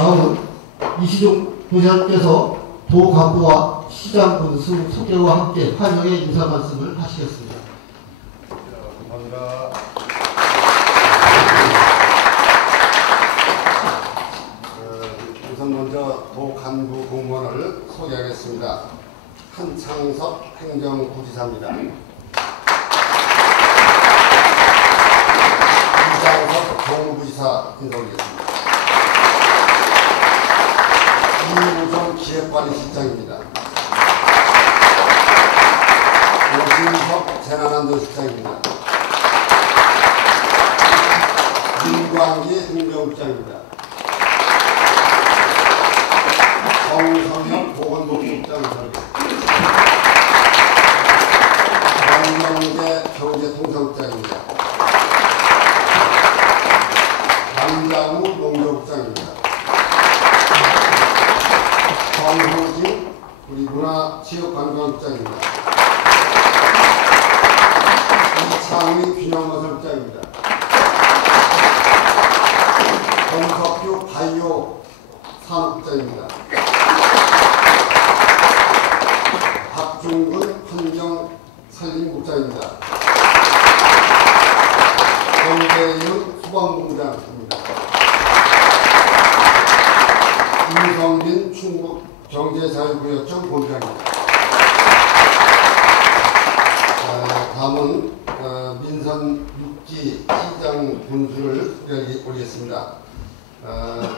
다음은 이시종 도지사께서 도 간부와 시장 군수 소개와 함께 환영의 인사 말씀을 하시겠습니다. 감사합니다. 우선 먼저 도 간부 공무원을 소개하겠습니다. 한창섭 행정부지사입니다. 이장섭 정무부지사 인사드리겠습니다. 이우정 기획관리실장입니다. 오신석 재난안전실장입니다. 민광기 행정부장입니다. 정성현 보건복지국장입니다. 정명재 경제통상국장입니다. 남장우 농조국장입니다. 정호진 우리 문화체육관광국장입니다. 이창희 균형건설국장입니다. 권석규 바이오 산업국장입니다. 박중근 환경산림국장입니다. 정대윤 소방본부장입니다. 임성민 충북 경제자유구역청 본부장입니다. 다음은 민선 6기 시장 군수를 올리겠습니다.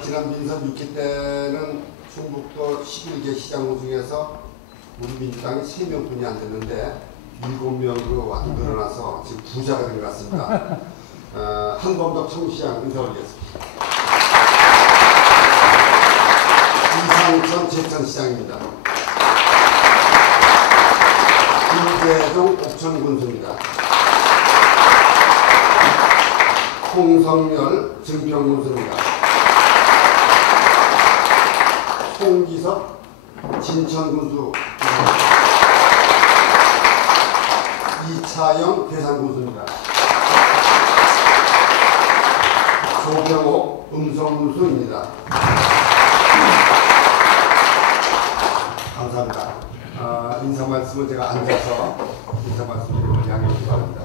지난 민선 6기 때는 충북도 11개 시장군 중에서 우리 민주당이 3명뿐이 안 됐는데 7명으로 와도 늘어나서 지금 부자가 된 것 같습니다. 한범덕 청시장 인사 올리겠습니다. 이상천 제천시장입니다. 김재종 옥천군수입니다. 홍성열 증평군수입니다. 송기섭 진천군수, 이차영 괴산군수입니다. 조병옥 음성군수입니다. 감사합니다. 인사 말씀을 제가 앉아서 인사 말씀을 양해해 바랍니다.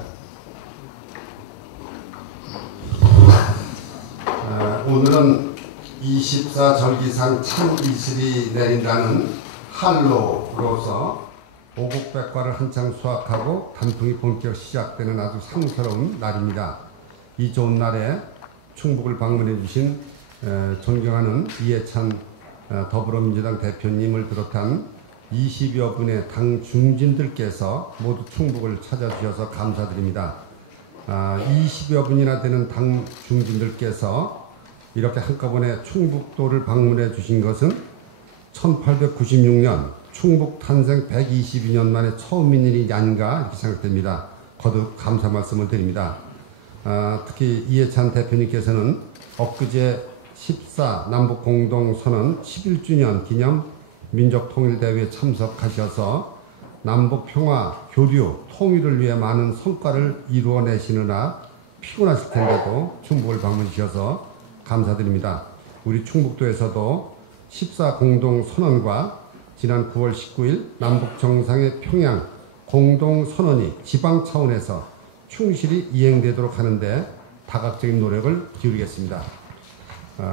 오늘은 24절기상 참 이슬이 내린다는 한로로서 오곡백과를 한창 수확하고 단풍이 본격 시작되는 아주 상스러운 날입니다. 이 좋은 날에 충북을 방문해 주신 존경하는 이해찬 더불어민주당 대표님을 비롯한 20여 분의 당 중진들께서 모두 충북을 찾아주셔서 감사드립니다. 20여 분이나 되는 당 중진들께서 이렇게 한꺼번에 충북도를 방문해 주신 것은 1896년 충북 탄생 122년 만에 처음인 일이 아닌가 이렇게 생각됩니다. 거듭 감사 말씀을 드립니다. 특히 이해찬 대표님께서는 엊그제 14 남북공동선언 11주년 기념 민족통일대회에 참석하셔서 남북평화, 교류, 통일을 위해 많은 성과를 이루어내시느라 피곤하실 텐데도 충북을 방문해 주셔서 감사드립니다. 우리 충북도에서도 14 공동선언과 지난 9월 19일 남북정상의 평양 공동선언이 지방 차원에서 충실히 이행되도록 하는데 다각적인 노력을 기울이겠습니다.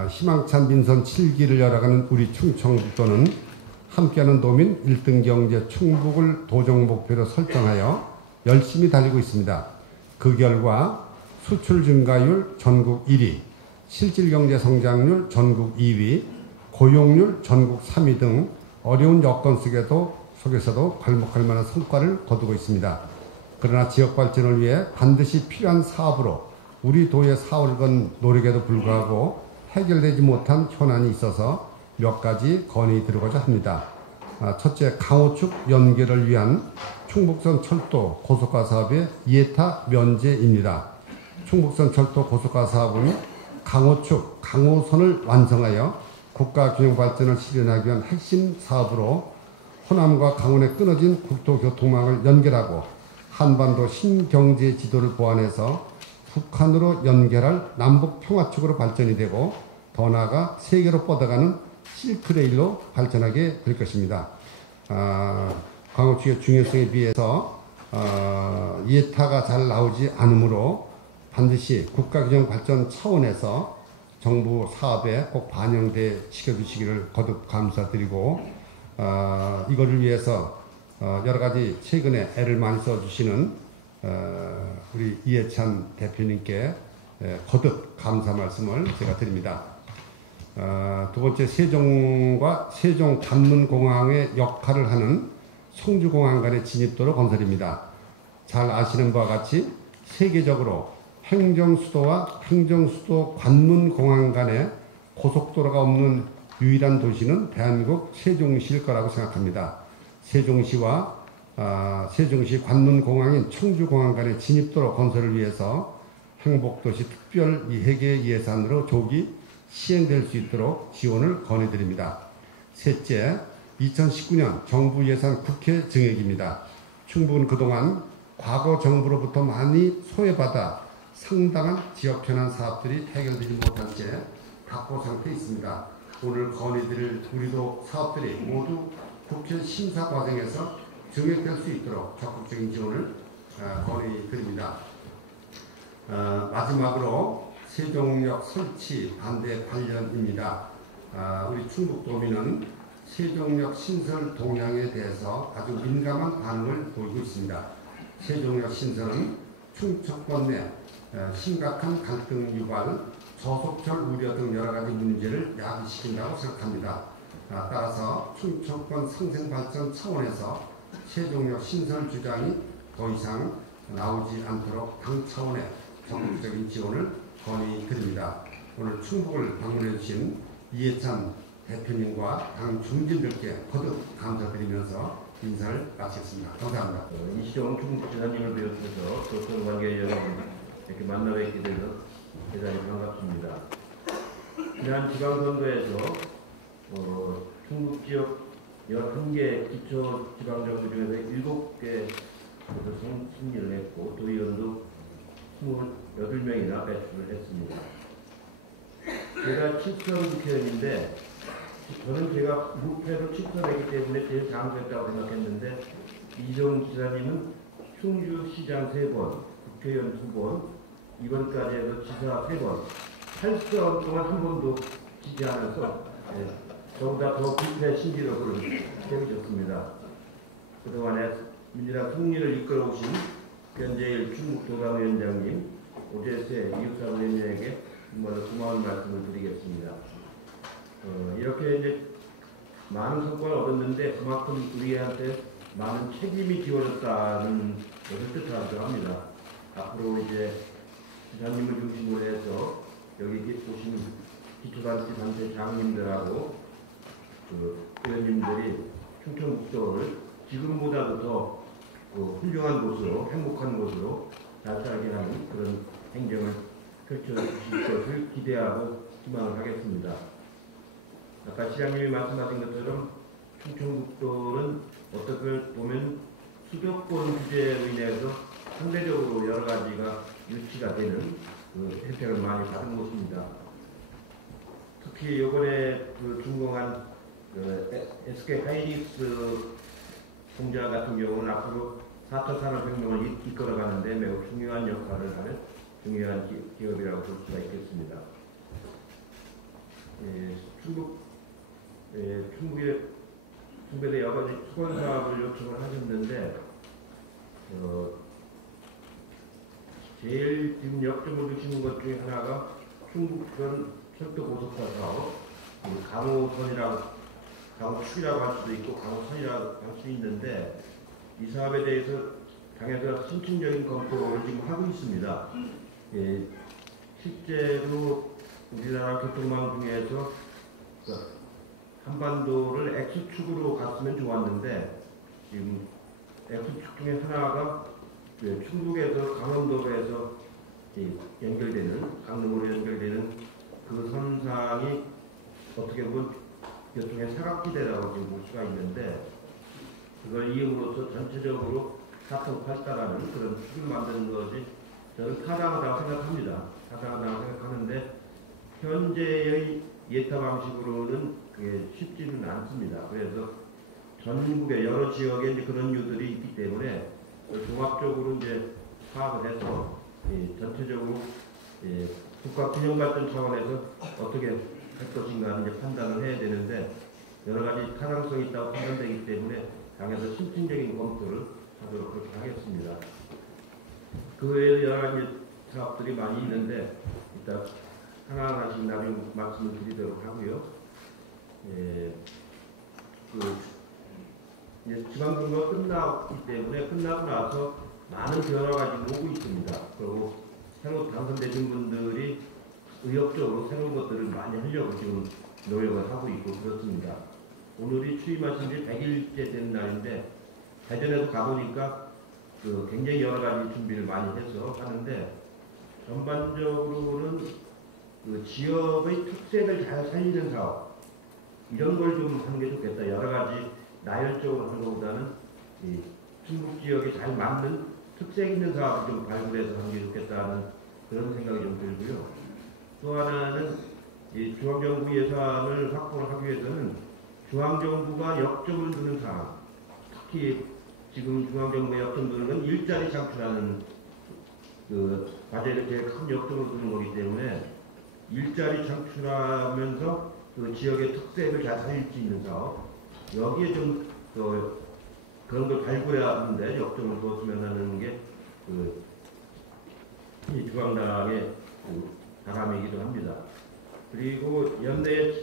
희망찬 민선 7기를 열어가는 우리 충청북도는 함께하는 도민 1등 경제 충북을 도정 목표로 설정하여 열심히 달리고 있습니다. 그 결과 수출 증가율 전국 1위, 실질경제 성장률 전국 2위, 고용률 전국 3위 등 어려운 여건 속에서도 괄목할 만한 성과를 거두고 있습니다. 그러나 지역 발전을 위해 반드시 필요한 사업으로 우리 도의 사흘간 노력에도 불구하고 해결되지 못한 현안이 있어서 몇 가지 건의드리고자 합니다. 첫째, 강호축 연계를 위한 충북선 철도 고속화 사업의 예타 면제입니다. 충북선 철도 고속화 사업은 강호축, 강호선을 완성하여 국가균형 발전을 실현하기 위한 핵심 사업으로 호남과 강원의 끊어진 국토교통망을 연결하고 한반도 신경제 지도를 보완해서 북한으로 연결할 남북 평화축으로 발전이 되고 더 나아가 세계로 뻗어가는 실크레일로 발전하게 될 것입니다. 광역주의 중요성에 비해서 예타가 잘 나오지 않으므로 반드시 국가규정 발전 차원에서 정부 사업에 꼭 반영돼 시켜주시기를 거듭 감사드리고, 이거를 위해서 여러 가지 최근에 애를 많이 써주시는 우리 이해찬 대표님께 거듭 감사 말씀을 제가 드립니다. 두 번째, 세종과 세종 관문공항의 역할을 하는 성주공항 간의 진입도로 건설입니다. 잘 아시는 바와 같이 세계적으로 행정수도와 행정수도 관문공항 간에 고속도로가 없는 유일한 도시는 대한민국 세종시일 거라고 생각합니다. 세종시와 세종시 관문공항인 청주공항 간의 진입도로 건설을 위해서 행복도시 특별 회계 예산으로 조기 시행될 수 있도록 지원을 건의드립니다. 셋째, 2019년 정부 예산 국회 증액입니다. 충북은 그동안 과거 정부로부터 많이 소외받아 상당한 지역 현안 사업들이 해결되지 못한 채 답보 상태에 있습니다. 오늘 건의드릴 우리도 사업들이 모두 국회 심사 과정에서 증액될 수 있도록 적극적인 지원을 건의드립니다. 마지막으로 세종역 설치 반대 관련입니다. 우리 충북도민은 세종역 신설 동향에 대해서 아주 민감한 반응을 보이고 있습니다. 세종역 신설은 충청권 내 심각한 갈등 유발, 저속철 우려 등 여러 가지 문제를 야기시킨다고 생각합니다. 따라서 충청권 상생 발전 차원에서 세종역 신설 주장이 더 이상 나오지 않도록 당 차원의 적극적인 지원을 건의드립니다. 오늘 충북을 방문해 주신 이해찬 대표님과 당 중진들께 거듭 감사드리면서 인사를 마치겠습니다. 감사합니다. 이시종 충북지사님을 비롯해서 교통관계 여러분 이렇게 만나 뵙게 돼서 대단히 반갑습니다. 지난 지방선거에서 충북 지역 11개 기초지방정부 중에서 7개에서 승리를 했고 도의원도 28명이나 배출을 했습니다. 제가 7선 국회의원인데 저는 제가 무패로 7선했기 때문에 제일 장수했다고 생각했는데 이시종 지사님은 충주시장 3번, 국회의원 2번, 이번까지 해서 지사 3번, 8선 동안 한 번도 지지 않아서 저보다 더 부패 신기록을 세우셨습니다. 그동안에 민주당 승리를 이끌어오신 변재일 충북도당위원장님, 오재세 이웃사무위원장에게 정말로 고마운 말씀을 드리겠습니다. 이렇게 이제 많은 성과를 얻었는데 그만큼 우리한테 많은 책임이 지워졌다는 것을 뜻하기도 합니다. 앞으로 이제 지사님을 중심으로 해서 여기 오신 기초단체 장님들하고 의원님들이 충청북도를 지금보다도 더 훌륭한 곳으로, 행복한 곳으로 잘 살게 하는 그런 행정을 펼쳐주실 것을 기대하고 희망을 하겠습니다. 아까 시장님이 말씀하신 것처럼 충청북도는 어떻게 보면 수도권 규제로 인해서 상대적으로 여러 가지가 유치가 되는 혜택을 많이 받은 곳입니다. 특히 이번에 준공한 SK 하이닉스 공장 같은 경우는 앞으로 4차 산업혁명을 이끌어가는데 매우 중요한 역할을 하는 중요한 기업이라고 볼 수가 있겠습니다. 충북의 충북에 여러 가지 수건 사업을 요청을 하셨는데 제일 지금 역점을 두시는 것 중에 하나가 충북권 철도 고속화 사업, 강호선이라고 강호축이라고 할 수도 있고 강호선이라고 할 수 있는데 이 사업에 대해서 당에서 신중적인 검토를 지금 하고 있습니다. 실제로 우리나라 교통망 중에서 한반도를 X축으로 갔으면 좋았는데 지금 X축 중에 하나가 충북에서 강원도에서 연결되는 강릉으로 연결되는 그 선상이 어떻게 보면 교통의 사각지대라고 지금 볼 수가 있는데 그걸 이용으로써 전체적으로 사통팔다라는 그런 축을 만드는 것이 저는 타당하다고 생각합니다. 타당하다고 생각하는데 현재의 예타 방식으로는 그게 쉽지는 않습니다. 그래서 전국의 여러 지역에 이제 그런 유들이 있기 때문에 종합적으로 이제 파악을 해서 전체적으로 국가 균형 발전 차원에서 어떻게 할 것인가 이제 판단을 해야 되는데 여러 가지 타당성이 있다고 판단되기 때문에 당에서 심층적인 검토를 하도록 그렇게 하겠습니다. 그 외에 여러 가지 사업들이 많이 있는데 이따 하나하나씩 나중에 말씀을 드리도록 하고요. 이제 지방선거가 끝났기 때문에 끝나고 나서 많은 변화가 지금 오고 있습니다. 그리고 새로 당선되신 분들이 의욕적으로 새로운 것들을 많이 하려고 지금 노력을 하고 있고 그렇습니다. 오늘이 취임하신 지 100일째 된 날인데 대전에도 가보니까 굉장히 여러 가지 준비를 많이 해서 하는데 전반적으로는 지역의 특색을 잘 살리는 사업 이런 걸 좀 하는 게 좋겠다. 여러 가지 나열적으로 하는 것보다는 충북 지역에 잘 맞는 특색 있는 사업을 좀 발굴해서 하는 게 좋겠다는 그런 생각이 좀 들고요. 또 하나는 이 중앙정부 예산을 확보를 하기 위해서는 중앙정부가 역점을 두는 사항, 특히 지금 중앙정부의 역점 두는 건 일자리 창출하는 과제를 제일 큰 역점을 두는 거기 때문에 일자리 창출하면서 지역의 특색을 잘 살릴 수 있는 사업, 여기에 좀 그런 걸 발굴해야 하는데 역점을 두었으면 하는 게 이 중앙당의 바람이기도 합니다. 그리고 연내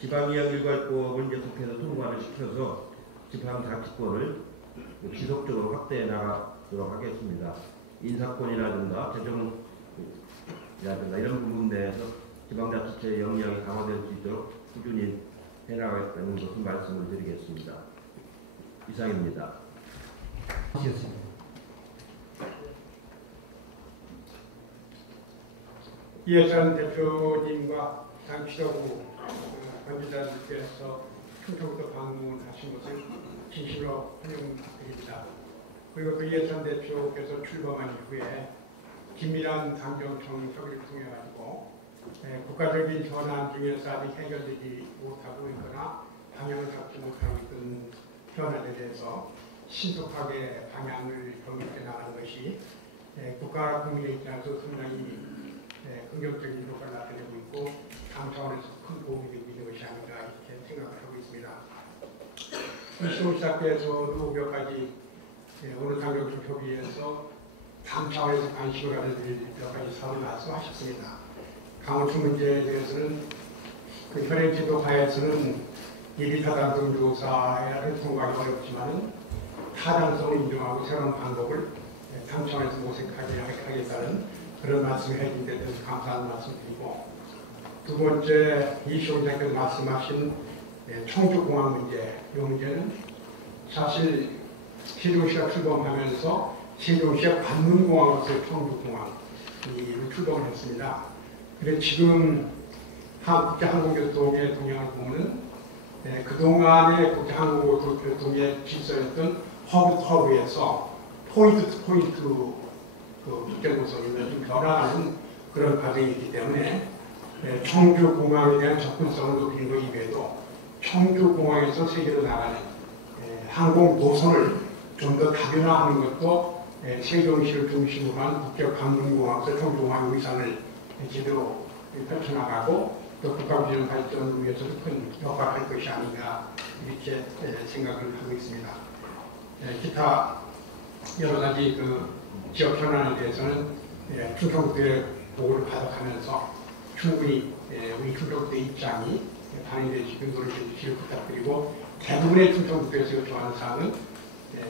지방이양 일괄법을 이제 국회에서 통과를 시켜서 지방자치권을 지속적으로 확대해 나가도록 하겠습니다. 인사권이라든가 재정이라든가 이런 부분 내에서 지방자치체의 역량이 강화될 수 있도록 꾸준히 해나가겠다는 것을 말씀을 드리겠습니다. 이상입니다. 하시겠습니다. 이해찬 대표님과 당시적으로 관계자들께서 충청도 방문하신 것을 진심으로 환영드립니다. 그리고 또 이해찬 대표께서 출범한 이후에 긴밀한 당정청 협의를 통해 가지고 국가적인 현안 중에서 아직 해결되지 못하고 있거나 방향을 잡지 못하고 있던 현안에 대해서 신속하게 방향을 정립해 나가는 것이 국가 국민의 입장에서 상당히 긍정적인 효과를 나타내고 있고 당 차원에서 큰 도움이 되고 있는 것이 아닌가 이렇게 생각을 하고 있습니다. 이시호 시작해서도 몇 가지 오늘 당정청 협의에서 당 차원에서 관심을 가져드릴 몇 가지 사업을 말씀하셨습니다. 강원도 문제에 대해서는 그 현행지도 하에서는 1위 타당성 조사를 통과하기 어렵지만은 타당성을 인정하고 새로운 방법을 당 차원에서 모색하게 하겠다는 그런 말씀을 해준 데 대해서 감사하는 말씀 드리고, 두 번째 이시호 장께서 말씀하신 청주공항 문제, 이 문제는 사실 세종시가 출범하면서 세종시가 관문공항으로서 청주공항을 출범을 했습니다. 그래서 지금 국제항공교통의 동향을 보면 그동안의 국제항공교통의 질서였던 허브에서 포인트 투 포인트 국제고속에서 좀 변화하는 그런 과정이 있기 때문에 청주공항에 대한 접근성을 높이는 것 이외에도 청주공항에서 세계로 나가는 항공 노선을 좀 더 다변화하는 것도 세종시를 중심으로 한 국제관문공항에서 청주공항의 위상을 제대로 펼쳐나가고 또 국가균형 발전을 위해서도 큰 역할을 할 것이 아닌가 이렇게 생각을 하고 있습니다. 기타 여러 가지 지역 현안에 대해서는 충청도의 보고를 받아가면서 충분히 우리 충청도의 입장이 반영되시는 노력해 주시길 부탁드리고, 대부분의 충청도에서 요청하는 사항은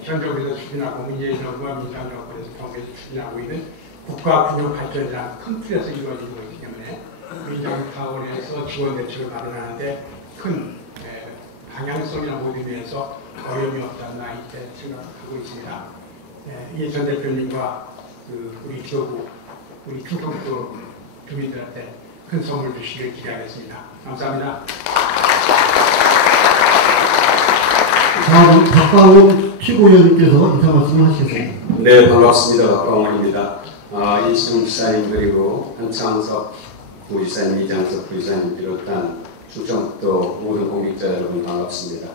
현정부에서 추진하고 문재인 정부와 민주당 정부에서 정부에서 추진하고 있는 국가균형 발전이라는 큰 틀에서 이루어지는 것이기 때문에 민정 차원에서 지원 대책을 마련하는데 큰 방향성이나 모든 면에서 어려움이 없지 않나 이렇게 생각하고 있습니다. 이해찬 대표님과 우리 지도부, 우리 충청도 주민들한테 큰 선물 주시길 기대하겠습니다. 감사합니다. 다음은 박광훈 최고위원님께서 인사 말씀을 하시겠습니다. 네, 반갑습니다. 박광훈입니다. 이시중 지사님 그리고 한창석 부지사님, 이장석 부지사님 비롯한 충청북도 모든 공직자 여러분 반갑습니다.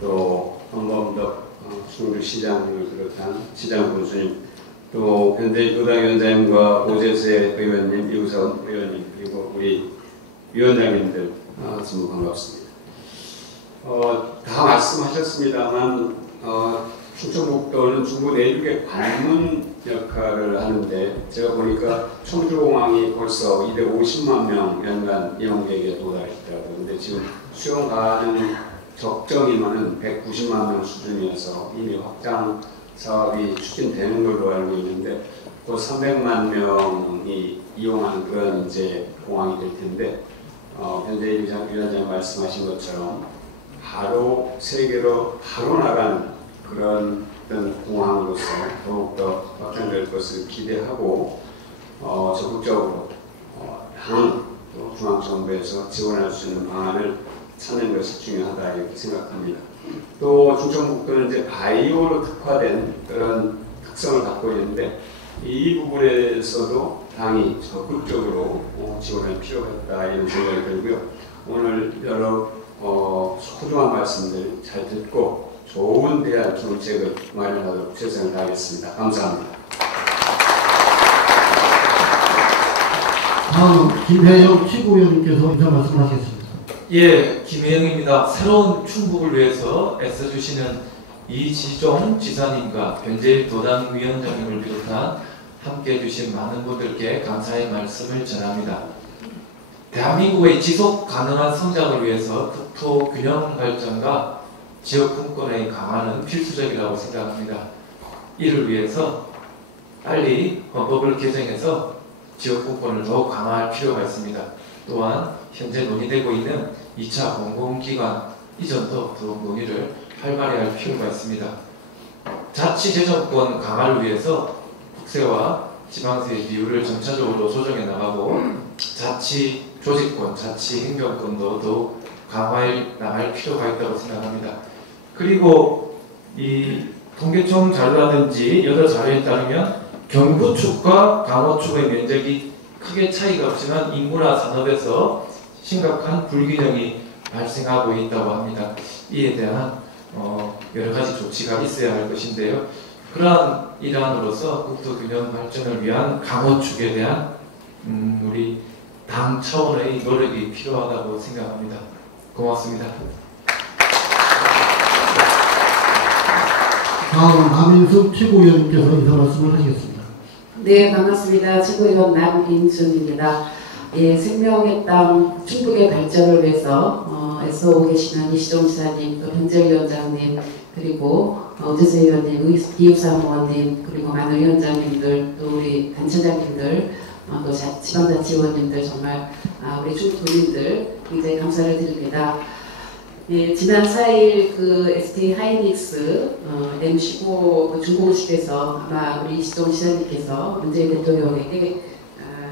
또 황범덕 충주시장님을 비롯한 시장 군수님, 또 현대 교당위원장님과 오재세 의원님, 이우선 의원님, 그리고 우리 위원장님들 전부 반갑습니다. 다 말씀하셨습니다만 충청북도는 중부 내륙의 관문 역할을 하는데, 제가 보니까 청주공항이 벌써 250만 명 연간 이용객에 도달했다고. 근데 지금 수용 가능 적정이면은 190만 명 수준이어서 이미 확장 사업이 추진되는 걸로 알고 있는데, 또 300만 명이 이용하는 그런 이제 공항이 될 텐데, 현재 위원장님 말씀하신 것처럼 바로 세계로 바로 나가는 그런 공항으로서 더욱더 확장될 것을 기대하고 적극적으로 당 중앙정부에서 지원할 수 있는 방안을 찾는 것이 중요하다 이렇게 생각합니다. 또 충청북도는 이제 바이오로 특화된 그런 특성을 갖고 있는데, 이 부분에서도 당이 적극적으로 지원할 필요가 있다 이런 생각이 들고요. 오늘 여러 소중한 말씀들 잘 듣고 좋은 대안 정책을 마련하도록 최선을 다하겠습니다. 감사합니다. 다음 김혜영 최고위원님께서 인사 말씀하시겠습니다. 예, 김혜영입니다. 새로운 충북을 위해서 애써주시는 이지종 지사님과 변재일 도당위원장님을 비롯한 함께해 주신 많은 분들께 감사의 말씀을 전합니다. 대한민국의 지속 가능한 성장을 위해서 국토 균형 발전과 지역 분권의 강화는 필수적이라고 생각합니다. 이를 위해서 빨리 헌법을 개정해서 지역 분권을 더욱 강화할 필요가 있습니다. 또한 현재 논의되고 있는 2차 공공기관 이전도 더욱 논의를 활발히 할 필요가 있습니다. 자치재정권 강화를 위해서 국세와 지방세의 비율을 점차적으로 조정해 나가고 자치 조직권, 자치 행정권도 더욱 강화해 나갈 필요가 있다고 생각합니다. 그리고 이 통계청 자료라든지 여러 자료에 따르면 경부축과 강원축의 면적이 크게 차이가 없지만 인구나 산업에서 심각한 불균형이 발생하고 있다고 합니다. 이에 대한 여러 가지 조치가 있어야 할 것인데요. 그러한 일환으로서 국토 균형 발전을 위한 강원축에 대한 우리 당 차원의 노력이 필요하다고 생각합니다. 고맙습니다. 다음 남인숙 최고위원님께서 인사 말씀을 하시겠습니다. 네, 반갑습니다. 최고위원 남인숙입니다. 예, 생명의 땅 충북의 발전을 위해서 애써오고 계시는 이시종 지사님, 또 변재일 위원장님, 그리고 오재세 의원님, 이우상 의원님, 그리고 많은 위원장님들, 또 우리 단체장님들, 또 지방자치위원님들, 정말 우리 충북 도민들 굉장히 감사를 드립니다. 예, 지난 4일 그 SK 하이닉스 M15 그 준공식에서 아마 우리 이시종 시장님께서 문재인 대통령에게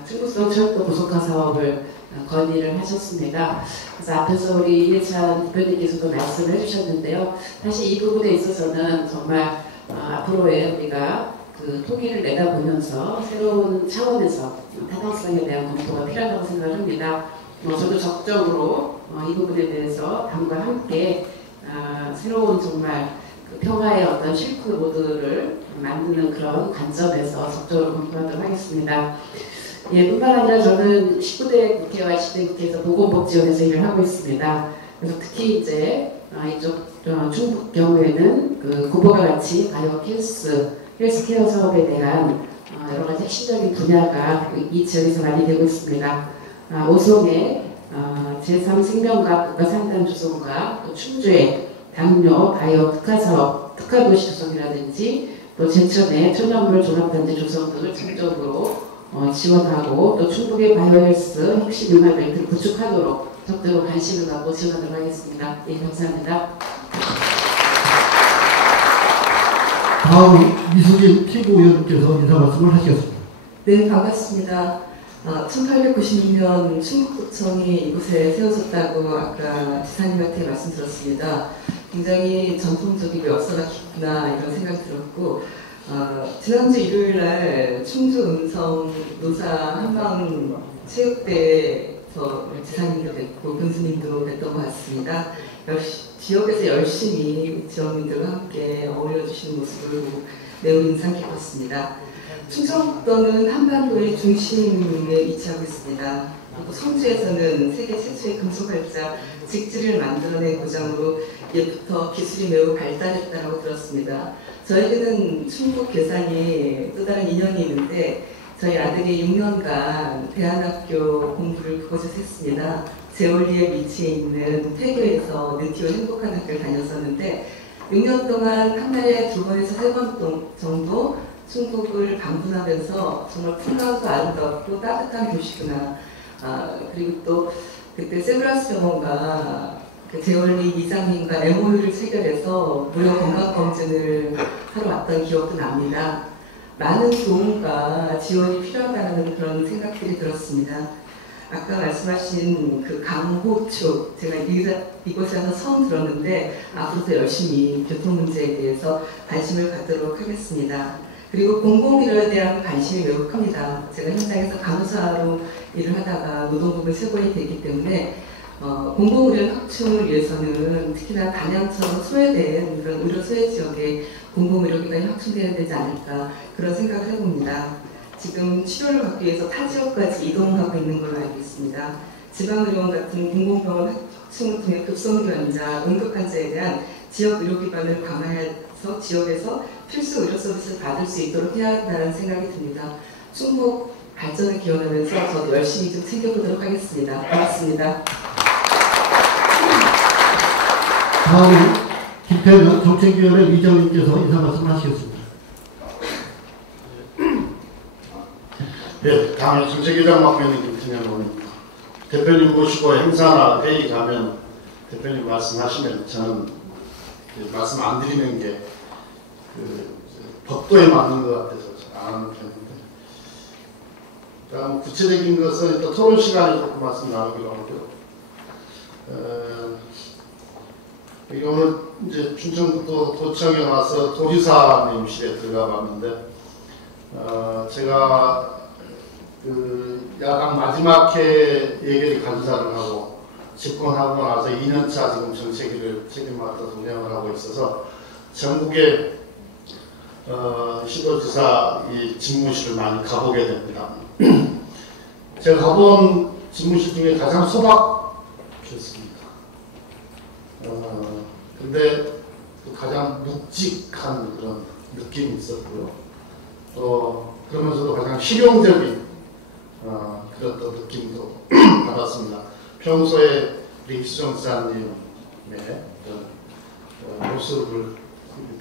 충북성 철도 고속화 사업을 건의를 하셨습니다. 그래서 앞에서 우리 이해찬 대표님께서도 말씀을 해주셨는데요. 사실 이 부분에 있어서는 정말 앞으로의 우리가 그 통일을 내다보면서 새로운 차원에서 타당성에 대한 검토가 필요하다고 생각을 합니다. 저도 적극적으로 이 부분에 대해서 당과 함께 새로운 정말 그 평화의 어떤 실크로드를 만드는 그런 관점에서 적극적으로 검토하도록 하겠습니다. 예, 뿐만 아니라 저는 19대 국회와 20대 국회에서 보건복지원에서 일을 하고 있습니다. 그래서 특히 이제 이쪽 중북 경우에는 그 고보가 같이 가요 헬스케어 사업에 대한 여러 가지 핵심적인 분야가 이 지역에서 많이 되고 있습니다. 오송의 제3생명과학 국가상단 조성과 또 충주의 당뇨 바이오 특화사업 특화도시 조성이라든지 또 제천의 천연물 종합단지 조성 등을 적극적으로 지원하고 또 충북의 바이오헬스 핵심 인마벨트를 구축하도록 적극적으로 관심을 갖고 지원하도록 하겠습니다. 예, 감사합니다. 다음 이수진 최고위원님께서 인사 말씀을 하시겠습니다. 네, 반갑습니다. 1896년 충북도청이 이곳에 세워졌다고 아까 지사님한테 말씀드렸습니다. 굉장히 전통적이고 역사가 깊구나 이런 생각이 들었고 지난주 일요일날 충주 음성 노사 한방 체육대회에서 지사님도 뵙고 교수님도 뵀던 것 같습니다. 역시 지역에서 열심히 지역민들과 함께 어울려 주시는 모습을 보고 매우 인상 깊었습니다. 충청북도는 한반도의 중심에 위치하고 있습니다. 그리고 성주에서는 세계 최초의 금속활자 직지를 만들어낸 고장으로 예부터 기술이 매우 발달했다고 들었습니다. 저에게는 충북 괴산이 또 다른 인연이 있는데 저희 아들이 6년간 대안학교 공부를 그곳에서 했습니다. 제올리에 위치해 있는 폐교에서 느티오 행복한 학교를 다녔었는데 6년 동안 한 달에 2번에서 3번 정도 충북을 방문하면서 정말 풍광도 아름답고 따뜻한 도시구나. 그리고 또 그때 세브란스 병원과 그 제올리 이장님과 MOU를 체결해서 무료 건강검진을 하러 왔던 기억도 납니다. 많은 도움과 지원이 필요하다는 그런 생각들이 들었습니다. 아까 말씀하신 그 강호축, 제가 이곳에 와서 처음 들었는데 앞으로도 열심히 교통 문제에 대해서 관심을 갖도록 하겠습니다. 그리고 공공의료에 대한 관심이 매우 큽니다. 제가 현장에서 간호사로 일을 하다가 노동부문 최고위 되기 때문에 공공의료 확충을 위해서는 특히나 단양처럼 소외된 그런 의료 소외 지역에 공공의료기관이 확충되어야 되지 않을까 그런 생각을 해봅니다. 지금 치료를 받기 위해서 타 지역까지 이동하고 있는 걸로 알고 있습니다. 지방의료원 같은 공공병원 확충을 통해 급성의료 환자, 응급환자에 대한 지역 의료기관을 강화해서 지역에서 필수 의료 서비스를 받을 수 있도록 해야 한다는 생각이 듭니다. 충북 발전을 기원하면서 저도 열심히 좀 챙겨보도록 하겠습니다. 고맙습니다. 다음은 김태년 정책위원회 위원님께서 인사 말씀을 하시겠습니다. 네, 당의 정책위장 맡고 있는 김태년 의원입니다. 대표님 모시고 행사나 회의 가면 대표님 말씀하시면 저는 말씀 안 드리는 게 법도에 맞는 것 같아서 안 하는 편인데, 뭐 구체적인 것은 일단 토론 시간에 조금 말씀 나누기로 하고요. 오늘 이제 충청북도 도청에 와서 도지사님실에 들어가 봤는데, 제가 야당 마지막 해 예결위 간사를 하고 집권하고 나서 2년차 지금 정책위를 책임 맡아서 운영을 하고 있어서 전국의 시도지사 이 집무실을 많이 가보게 됩니다. 제가 가본 집무실 중에 가장 소박했습니다. 근데 가장 묵직한 그런 느낌이 있었고요. 또 그러면서도 가장 실용적인 그런 또 느낌도 받았습니다. 평소에 우리 이수정 지사님의 모습을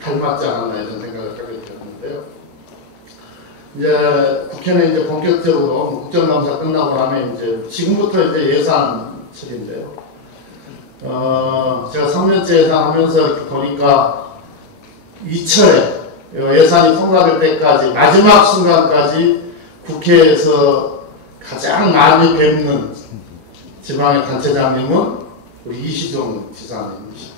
닮았지 않았나 이런 생각을 하게 되었는데요. 이제 국회는 이제 본격적으로 국정감사 끝나고 나면 이제 지금부터 이제 예산철인데요. 제가 3년째 예산하면서 이렇게 보니까 2철에 예산이 통과될 때까지 마지막 순간까지 국회에서 가장 많이 뵙는 지방의 단체장님은 우리 이시종 지사님이십니다.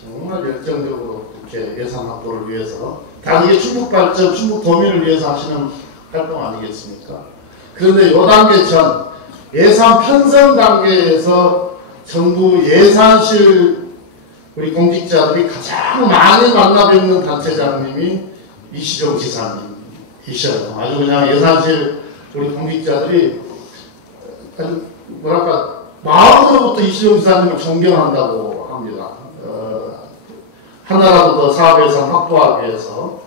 정말 열정적으로 국회 예산 확보를 위해서, 다 이게 충북발전, 충북도민을 위해서 하시는 활동 아니겠습니까? 그런데 이 단계 전 예산 편성 단계에서 정부 예산실 우리 공직자들이 가장 많이 만나 뵙는 단체장님이 이시종 지사님이셔요. 아주 그냥 예산실 우리 공직자들이 아주 뭐랄까 마음으로부터 이시종 지사님을 존경한다고 합니다. 하나라도 더 사업 예산 확보하기 위해서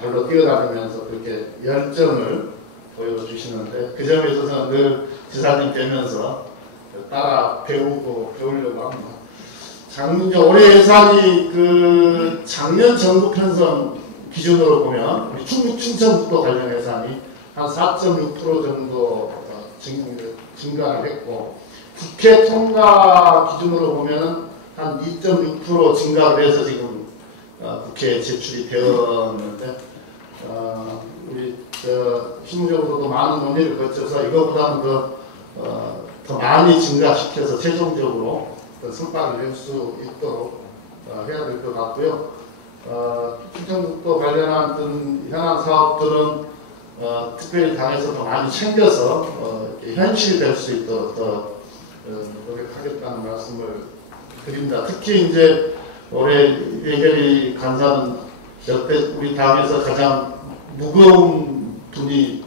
별로 뛰어다니면서 그렇게 열정을 보여주시는데, 그 점에 있어서 늘 지사님 뵈면서 따라 배우려고 합니다. 올해 예산이 작년 정부 편성 기준으로 보면 우리 충청북도 관련 예산이 한 4.6% 정도 증가를 했고, 국회 통과 기준으로 보면 한 2.6% 증가를 해서 지금 국회에 제출이 되었는데, 우리 실무적으로도 많은 논의를 거쳐서 이거보다는 더 많이 증가시켜서 최종적으로 성과를 낼 수 있도록 해야 될 것 같고요. 충청북도 관련한 현안 사업들은 특별히 당에서도 많이 챙겨서 현실이 될 수 있도록 더 노력하겠다는 말씀을 드립니다. 특히 이제 올해 예결위 간사는 역대 우리 당에서 가장 무거운 분이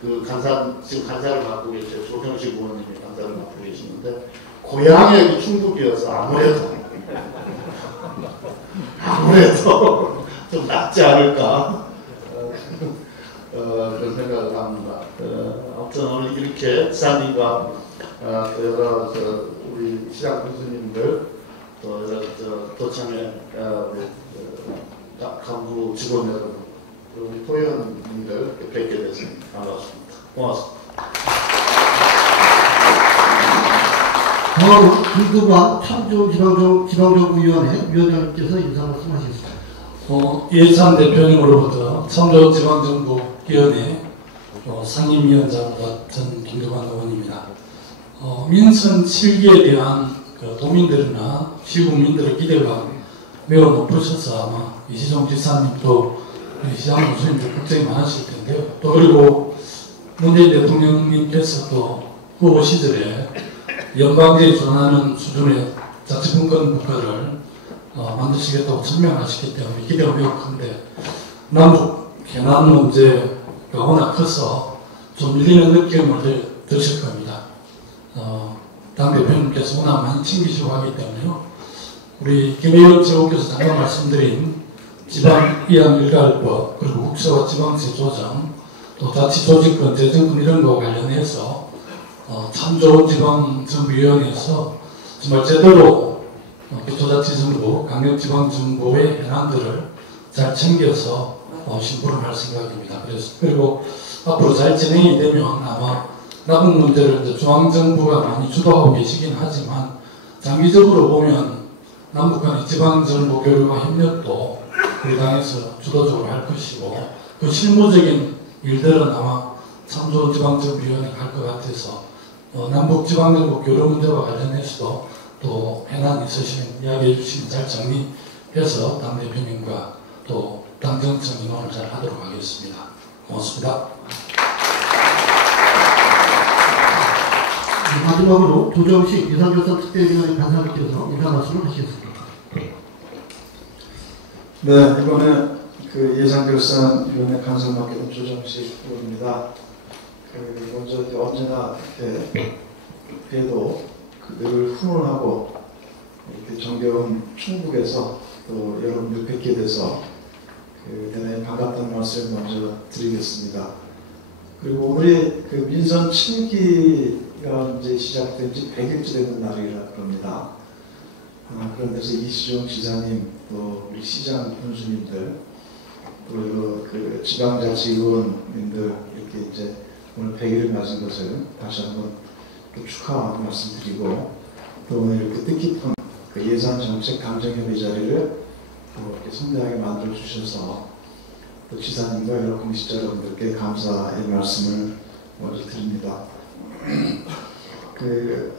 지금 간사를 맡고 계시죠. 조경식 의원님이 간사를 맡고 계시는데 고향이 충북이어서 아무래도 좀 낫지 않을까 그런 생각을 합니다. 아무튼 오늘 이렇게 지사님과 또 여러 우리 시장 군수님들 또 여러 도청의 간부 직원 여러분 그리고 우리 토의원님들 뵙게 돼서 반갑습니다. 고맙습니다. 다음 김두관 참조지방정부위원회 위원장님께서 인사 말씀하시겠습니다. 이해찬 대표님으로부터 참조지방정부위원회 상임위원장 맡은 김두관 의원입니다. 민선 7기에 대한 도민들이나 시국민들의 기대가 매우 높으셔서 아마 이시종 지사님도 시장 교수님도 걱정이 많으실 텐데요. 또 그리고 문재인 대통령님께서도 후보 시절에 연방제에 준하는 수준의 자치분권 국가를 만드시겠다고 천명하셨기 때문에 기대가 매우 큰데 남북 해난 문제가 워낙 커서 좀 밀리는 느낌을 드실 겁니다. 당대표님께서 워낙 많이 챙기시고 하기 때문에요. 우리 김혜영 제국께서 잠깐 말씀드린 지방이양일갈법 그리고 국세와 지방세 조정 또 자치조직권, 재정권 이런 거 관련해서 참조지방정부위원회에서 정말 제대로 기초자치정부, 강력지방정부의 현안들을 잘 챙겨서 심부름할 생각입니다. 그리고 앞으로 잘 진행이 되면 아마 남북 문제를 이제 중앙정부가 많이 주도하고 계시긴 하지만 장기적으로 보면 남북 간의 지방정부 교류와 협력도 우리 당에서 주도적으로 할 것이고 그 실무적인 일들은 아마 참조지방정부위원회가 할 것 같아서 남북지방정부 교류 문제와 관련해서도 또 해난 있으시면 이야기해 주시면 잘 정리해서 당대표님과 또 당정청 인원을 잘 하도록 하겠습니다. 고맙습니다. 마지막으로 조정식 예산결산 특별위원회 간사님께서 인사 말씀을 하시겠습니다. 네, 이번에 예산결산위원회 간사 맡게 된 조정식 의원입니다. 먼저 언제나 이렇게 뵈도 늘 훈훈하고 이렇게 정겨운 충북에서 또 여러분들 뵙게 돼서 대단히 반갑다는 말씀을 먼저 드리겠습니다. 그리고 오늘이 민선 7기가 이제 시작된 지 100일째 되는 날이라 그럽니다. 그런 데서 이시종 지사님, 또 우리 시장 군수님들, 또 지방자치의원님들 이렇게 이제 오늘 100일을 맞은 것을 다시 한번 축하 말씀드리고 또 오늘 이렇게 뜻깊은 예산정책 당정협의 자리를 또 이렇게 성대하게 만들어 주셔서 또 지사님과 여러 공직자 여러분들께 감사의 말씀을 먼저 드립니다.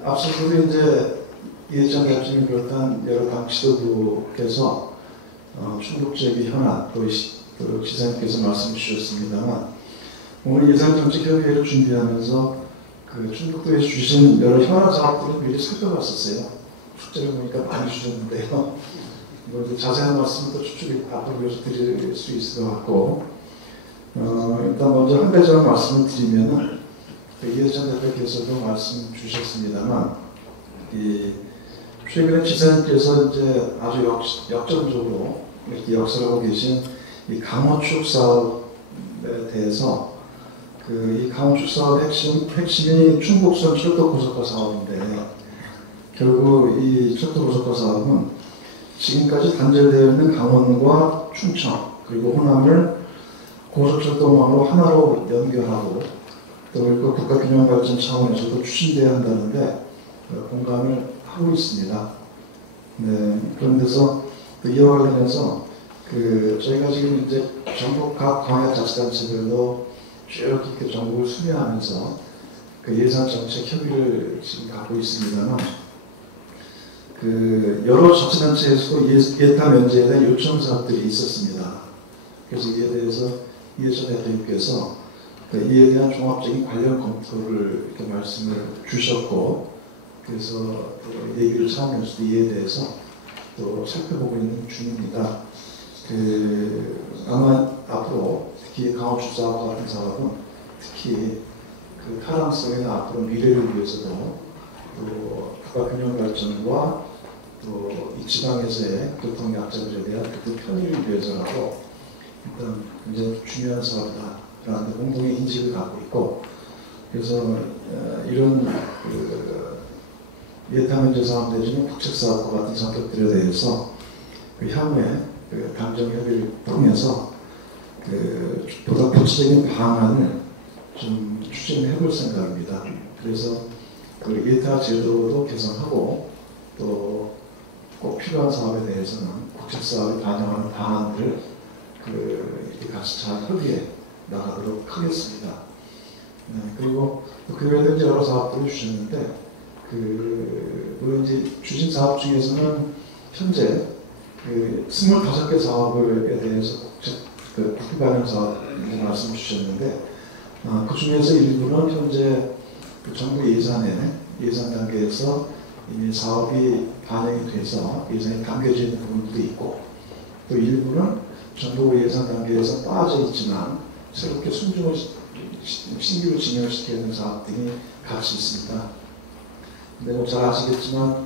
앞서도 이제 이해찬 대표님 비롯한 여러 당 지도부께서 충북 지역의 현안 또 지사님께서 말씀 주셨습니다만 오늘 예산정책협의회를 준비하면서 충북도에서 주신 여러 현안 사업들을 미리 살펴봤었어요. 숙제를 보니까 많이 주셨는데요. 이걸 자세한 말씀은 또 추측이 앞으로 위해서 드릴 수 있을 것 같고 일단 먼저 한 가지만 말씀을 드리면은 이해찬 대표께서도 말씀 주셨습니다만 최근에 지사님께서 이제 아주 역점적으로 이렇게 역설하고 계신 이 강원축 사업에 대해서 이 강원축 사업의 핵심이 충북선 철도고속화 사업인데 결국 이 철도고속화 사업은 지금까지 단절되어 있는 강원과 충청 그리고 호남을 고속철도망으로 하나로 연결하고 또 그리고 국가균형발전 차원에서도 추진돼야 한다는데 공감을 하고 있습니다. 네, 그런 데서 이와 관련해서 저희가 지금 이제 전국 각 광역자치단체별로 쭉 이렇게 정보를 수배하면서 예산정책 협의를 지금 갖고 있습니다만 여러 자치단체에서도 예타 면제에 대한 요청 사업들이 있었습니다. 그래서 이에 대해서 이해찬 대표님께서 이에 대한 종합적인 관련 검토를 이렇게 말씀을 주셨고, 그래서 또 얘기를 참여해서 이에 대해서 또 살펴보고 있는 중입니다. 아마 앞으로 특히 강원축 사업 같은 사업은 특히 그 타당성이나 앞으로 미래를 위해서도 또 국가균형 발전과 또 이 지방에서의 교통약자들에 대한 교통 편의를 위해서라도 일단 굉장히 중요한 사업이다라는 공동의 인식을 갖고 있고, 그래서 이런 예타면제 사업 내지는 국책사업과 같은 성격들에 대해서 향후에 감정협의를 통해서 보다 구체적인 방안을 좀 추진해 볼 생각입니다. 그래서 예타 제도도 개선하고 또 꼭 필요한 사업에 대해서는 국책사업에 반영하는 방안들을 이렇게 같이 잘 협의해 나가도록 하겠습니다. 그리고 그 외에도 이제 여러 사업들을 주셨는데, 물론 이제 주신 사업 중에서는 현재 25개 사업에 대해서 국비 반영 사업 말씀 주셨는데, 그 중에서 일부는 현재 정부 예산 단계에서 이미 사업이 반영이 돼서 예산이 담겨져 있는 부분도 있고, 또 일부는 정부 예산 단계에서 빠져 있지만 새롭게 신규로 진행시켜야 하는 사업들이 같이 있습니다. 근데 잘 아시겠지만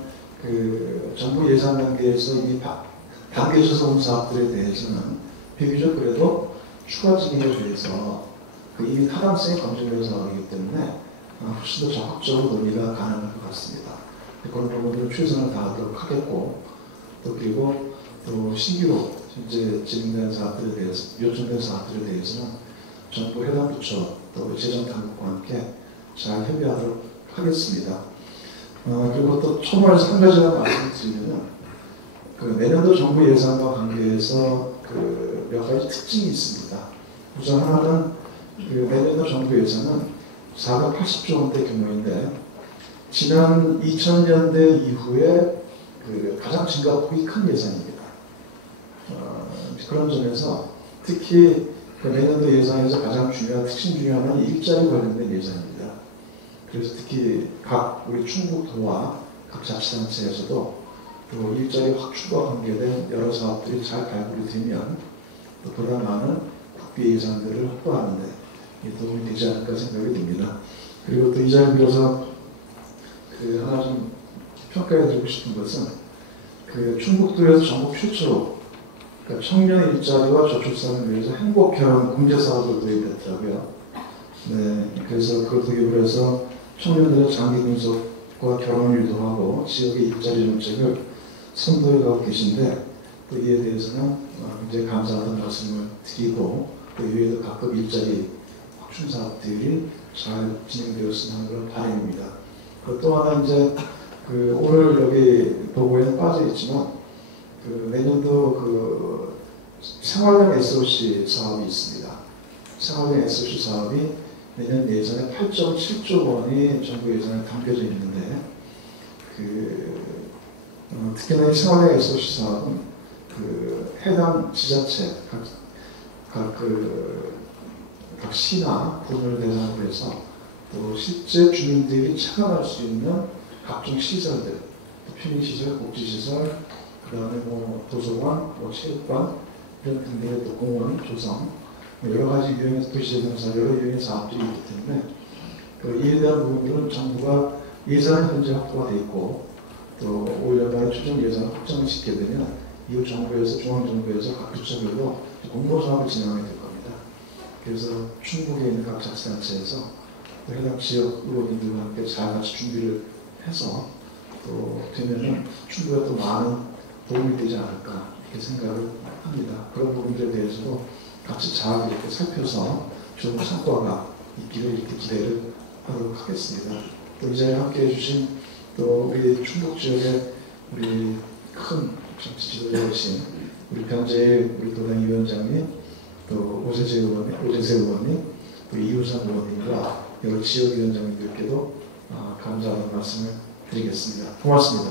정부 예산 단계에서 이미 담겨져서 온 사업들에 대해서는 비교적 그래도 추가 진행에 대해서 이미 타당성이 검증된 사업이기 때문에 훨씬 더 적극적으로 논의가 가능할 것 같습니다. 그런 부분들을 최선을 다하도록 하겠고, 또 그리고 또 신규로 현재 진행된 사업들에 대해서, 요청된 사업들에 대해서는 정부 해당 부처 또 재정당국과 함께 잘 협의하도록 하겠습니다. 그리고 또 초반에서 한 가지만 말씀드리면, 내년도 정부 예산과 관계해서 몇 가지 특징이 있습니다. 우선 하나는 내년도 정부 예산은 480조 원대 규모인데, 지난 2000년대 이후에 가장 증가폭이 큰 예산입니다. 그런 점에서 특히 내년도 예산에서 가장 중요한 특징 중에 하나는 일자리 관련된 예산입니다. 그래서 특히 우리 충북도와 각 자치단체에서도 또 일자리 확충과 관계된 여러 사업들이 잘 발굴이 되면 또 보다 많은 국비 예산들을 확보하는 데 도움이 되지 않을까 생각이 듭니다. 그리고 또 이 자리를 빌어서 하나 좀 평가해 드리고 싶은 것은 충북도에서 전국 최초로 청년 일자리와 저출산을 위해서 행복결혼 공제사업을 도입했더라고요. 그래서 그걸 도입을 해서 청년들의 장기 분석과 결혼을 유도하고 지역의 일자리 정책을 선도해 가고 계신데, 또 이에 대해서는 굉장히 감사하다는 말씀을 드리고, 또 이외에도 각급 일자리 확충 사업들이 잘 진행되었으면 하는 그런 바람입니다. 또 하나 이제 오늘 여기 보고에는 빠져 있지만 내년도 생활형 SOC 사업이 있습니다. 생활형 SOC 사업이 내년 예산에 8.7조 원이 정부 예산에 담겨져 있는데, 특히나 이 생활형 SOC 사업은 해당 지자체 각 시나 군을 대상으로 해서 또 실제 주민들이 체감할 수 있는 각종 시설들, 편의시설, 복지시설, 그 다음에 도서관, 체육관, 이런 등등의 또 공원 조성, 여러 가지 유형의 도시재생사, 여러 유형의 사업들이 있기 때문에 이에 대한 부분들은 정부가 예산이 현재 확보가 되어 있고, 또 5년간의 추정 예산을 확정을 시키게 되면 이후 정부에서, 중앙정부에서 각 부처별로 공모 사업을 진행하게 될 겁니다. 그래서 충북에 있는 각 자치단체에서 해당 지역 의원님들과 함께 잘 같이 준비를 해서 또 되면은 충분히 또 많은 도움이 되지 않을까 이렇게 생각을 합니다. 그런 부분들에 대해서도 같이 잘 이렇게 살펴서 좋은 성과가 있기를 이렇게 기대를 하도록 하겠습니다. 또 이 자리에 함께 해주신 또 우리 충북 지역의 우리 큰 정치 지도자이신 우리 변재일 우리 도당 위원장님, 또 오재세 의원님, 또 이우상 의원님과 여러 지역위원장님들께도 감사하는 말씀을 드리겠습니다. 고맙습니다.